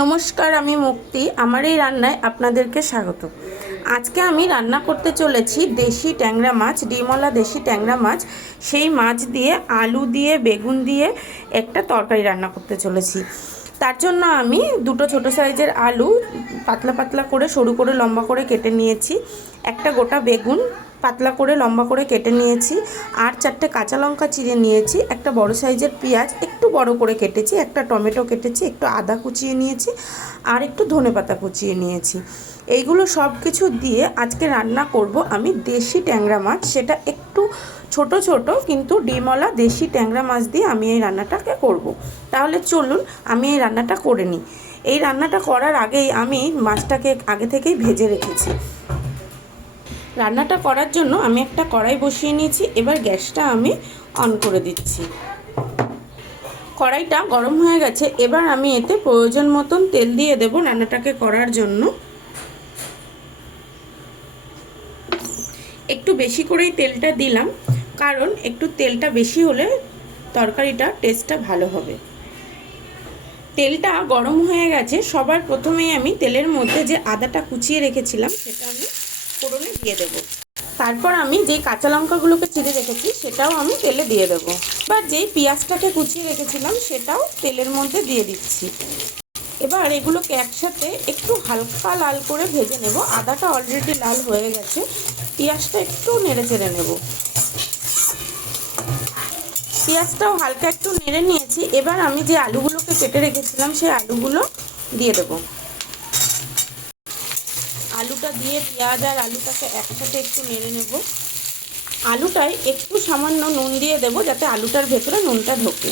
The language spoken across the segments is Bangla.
নমস্কার, আমি মুক্তি। আমার এই রান্নায় আপনাদেরকে স্বাগত। আজকে আমি রান্না করতে চলেছি দেশি ট্যাংরা মাছ, ডিমওয়ালা দেশি ট্যাংরা মাছ। সেই মাছ দিয়ে আলু দিয়ে বেগুন দিয়ে একটা তরকারি রান্না করতে চলেছি। তার জন্য আমি দুটো ছোট সাইজের আলু পাতলা পাতলা করে সরু করে লম্বা করে কেটে নিয়েছি, একটা গোটা বেগুন পাতলা করে লম্বা করে কেটে নিয়েছি, আর 4টে কাঁচা লঙ্কা চিড়ে নিয়েছি, একটা বড় সাইজের পেঁয়াজ একটু বড় করে কেটেছি, একটা টমেটো কেটেছি, একটু আদা কুচিয়ে নিয়েছি, আর একটু ধনেপাতা কুচিয়ে নিয়েছি। এইগুলো সব কিছু দিয়ে আজকে রান্না করব আমি দেশি ট্যাংরা মাছ। সেটা একটু ছোট ছোট কিন্তু ডিমওয়ালা দেশি ট্যাংরা মাছ দিয়ে আমি এই রান্নাটাকে করব। তাহলে চলুন আমি এই রান্নাটা করে নিই। এই রান্নাটা করার আগেই আমি মাছটাকে আগে থেকেই ভেজে রেখেছি। রান্নাটা করার জন্য আমি একটা কড়াই বসিয়ে নিয়েছি। এবার গ্যাসটা আমি অন করে দিচ্ছি। কড়াইটা গরম হয়ে গেছে। এবার আমি এতে প্রয়োজন মতন তেল দিয়ে দেব রান্নাটাকে করার জন্য। একটু বেশি করেই তেলটা দিলাম, কারণ একটু তেলটা বেশি হলে তরকারিটা টেস্টটা ভালো হবে। তেলটা গরম হয়ে গেছে। সবার প্রথমেই আমি তেলের মধ্যে যে আদাটা কুচিয়ে রেখেছিলাম সেটা আমি ফোড়নে দিয়ে দেবো। তারপর আমি যেই কাঁচা লঙ্কাগুলোকে চিড়ে রেখেছি সেটাও আমি তেলে দিয়ে দেবো। এবার যেই পেঁয়াজটাকে কুচিয়ে রেখেছিলাম সেটাও তেলের মধ্যে দিয়ে দিচ্ছি। এবার এগুলোকে একসাথে একটু হালকা লাল করে ভেজে নেব। আদাটা অলরেডি লাল হয়ে গেছে, পেঁয়াজটা একটু নেড়ে চেড়ে নেব। পেঁয়াজটাও হালকা একটু নেড়ে নিয়েছি। এবার আমি যে আলুগুলোকে কেটে রেখেছিলাম সেই আলুগুলো দিয়ে দেবো। আলুটা দিয়ে পেঁয়াজ আর আলুটাকে একসাথে একটু নেড়ে নেব। আলুটায় একটু সামান্য নুন দিয়ে দেবো যাতে আলুটার ভেতরে নুনটা ঢোকে।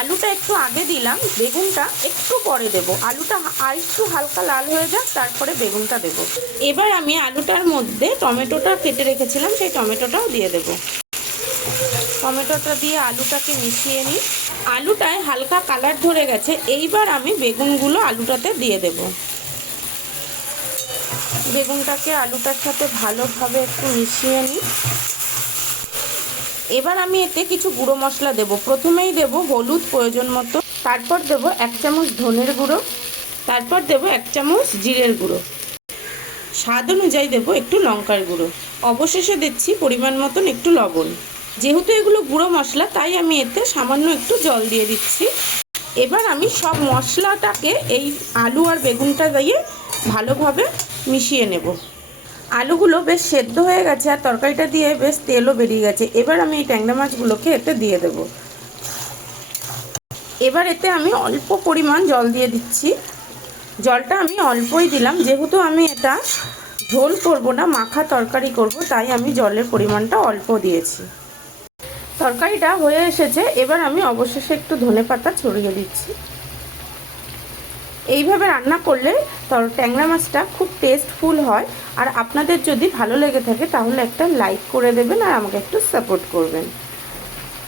আলুটা একটু আগে দিলাম, বেগুনটা একটু পরে দেব। আলুটা আর একটু হালকা লাল হয়ে যাক, তারপরে বেগুনটা দেব। এবার আমি আলুটার মধ্যে টমেটোটা কেটে রেখেছিলাম সেই টমেটোটাও দিয়ে দেব। টমেটোটা দিয়ে আলুটাকে মিশিয়ে নিই। আলুটায় হালকা কালার ধরে গেছে। এইবার আমি বেগুনগুলো আলুটাতে দিয়ে দেব। বেগুনটাকে আলুটার সাথে ভালোভাবে একটু মিশিয়ে নিই। এবার আমি এতে কিছু গুঁড়ো মশলা দেব। প্রথমেই দেব হলুদ প্রয়োজন মতো, তারপর দেব 1 চামচ ধনের গুঁড়ো, তারপর দেব 1 চামচ জিরের গুঁড়ো, স্বাদ অনুযায়ী দেব একটু লঙ্কার গুঁড়ো, অবশেষে দিচ্ছি পরিমাণ মতন একটু লবণ। যেহেতু এগুলো গুঁড়ো মশলা তাই আমি এতে সামান্য একটু জল দিয়ে দিচ্ছি। এবার আমি সব মশলাটাকে এই আলু আর বেগুনটা দিয়ে ভালোভাবে মিশিয়ে নেব। আলুগুলো বেশ সেদ্ধ হয়ে গেছে আর তরকারিটা দিয়ে বেশ তেলও বেরিয়ে গেছে। এবার আমি এই ট্যাংরা মাছগুলোকে এতে দিয়ে দেব। এবার এতে আমি অল্প পরিমাণ জল দিয়ে দিচ্ছি। জলটা আমি অল্পই দিলাম, যেহেতু আমি এটা ঝোল করব না, মাখা তরকারি করব, তাই আমি জলের পরিমাণটা অল্প দিয়েছি। তরকারিটা হয়ে এসেছে। এবার আমি অবশেষে একটু ধনেপাতা ছড়িয়ে দিচ্ছি। এইভাবে রান্না করলে ট্যাংরা মাছটা খুব টেস্টফুল হয়। আর আপনাদের যদি ভালো লেগে থাকে তাহলে একটা লাইক করে দেবেন আর আমাকে একটু সাপোর্ট করবেন।